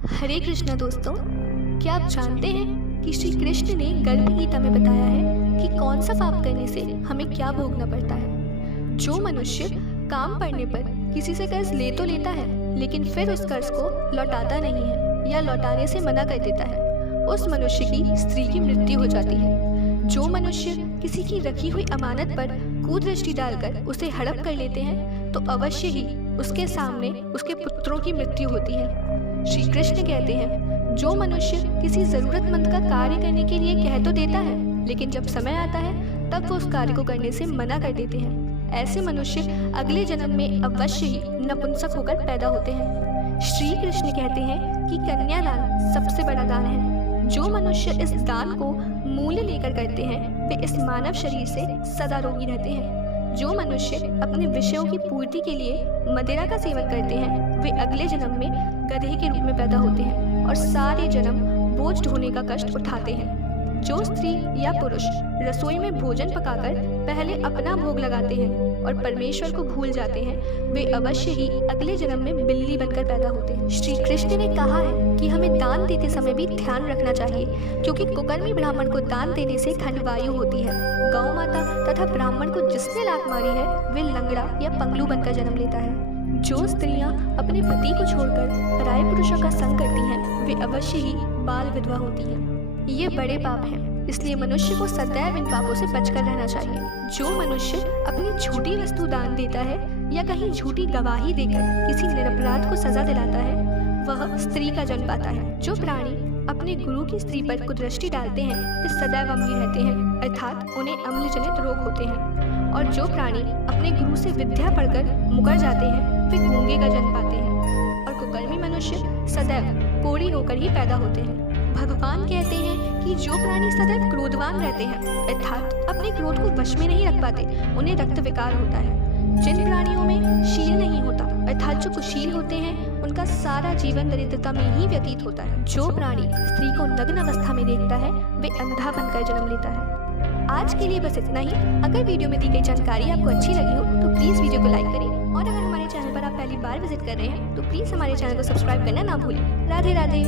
हरे कृष्णा दोस्तों, क्या आप जानते हैं कि श्री कृष्ण ने गर्भ गीता में बताया है कि कौन सा पाप करने से हमें क्या भोगना पड़ता है। जो मनुष्य काम पड़ने पर किसी से कर्ज ले तो लेता है लेकिन फिर उस कर्ज को लौटाता नहीं है या लौटाने से मना कर देता है, उस मनुष्य की स्त्री की मृत्यु हो जाती है। जो मनुष्य किसी की रखी हुई अमानत पर कुदृष्टि डालकर उसे हड़प कर लेते हैं तो अवश्य ही उसके सामने उसके पुत्रों की मृत्यु होती है। श्री कृष्ण कहते हैं, जो मनुष्य किसी जरूरतमंद का कार्य करने के लिए कह तो देता है लेकिन जब समय आता है तब वो उस कार्य को करने से मना कर देते हैं, ऐसे मनुष्य अगले जन्म में अवश्य ही नपुंसक होकर पैदा होते हैं। श्री कृष्ण कहते हैं कि कन्यादान सबसे बड़ा दान है। जो मनुष्य इस दान को मूल्य लेकर करते हैं वे इस मानव शरीर से सदा रोगी रहते हैं। जो मनुष्य अपने विषयों की पूर्ति के लिए मदिरा का सेवन करते हैं वे अगले जन्म में गधे के रूप में पैदा होते हैं और सारे जन्म बोझ ढोने का कष्ट उठाते हैं। जो स्त्री या पुरुष रसोई में भोजन पकाकर पहले अपना भोग लगाते हैं और परमेश्वर को भूल जाते हैं वे अवश्य ही अगले जन्म में बिल्ली बनकर पैदा होते हैं। श्री कृष्ण ने कहा है कि हमें दान देते समय भी ध्यान रखना चाहिए, क्योंकि कुकर्मी ब्राह्मण को दान देने से खंडवायु होती है। गौ माता तथा ब्राह्मण को जिसने लात मारी है वे लंगड़ा या पंगलू बनकर जन्म लेता है। जो स्त्रियां अपने पति को छोड़कर पराये पुरुषों का संग करती हैं वे अवश्य ही बाल विधवा होती हैं। ये बड़े पाप हैं, इसलिए मनुष्य को सदैव इन पापों से बचकर रहना चाहिए। जो मनुष्य अपनी झूठी वस्तु दान देता है या कहीं झूठी गवाही देकर किसी निरपराध को सजा दिलाता है वह स्त्री का जन्म पाता है। जो प्राणी अपने गुरु की स्त्री पर कुदृष्टि डालते हैं वे सदैव अम्ली रहते हैं, अर्थात उन्हें अम्ल जनित रोग होते हैं। और जो प्राणी अपने गुरु से विद्या पढ़कर मुकर जाते हैं वे गूंगे का जन्म पाते हैं। और कुकर्मी मनुष्य सदैव कोढ़ी होकर ही पैदा होते हैं। भगवान कहते हैं कि जो प्राणी सदैव क्रोधवान रहते हैं अर्थात अपने क्रोध को वश में नहीं रख पाते उन्हें रक्त विकार होता है। जिन प्राणियों में शील नहीं होता अर्थात जो कुशील होते हैं उनका सारा जीवन दरिद्रता में ही व्यतीत होता है। जो प्राणी स्त्री को नग्न अवस्था में देखता है वे अंधा बनकर जन्म लेता है। आज के लिए बस इतना ही। अगर वीडियो में दी गई जानकारी आपको अच्छी लगी हो तो प्लीज़ वीडियो को लाइक करें और अगर हमारे चैनल पर आप पहली बार विजिट कर रहे हैं तो प्लीज़ हमारे चैनल को सब्सक्राइब करना ना भूलें। राधे राधे।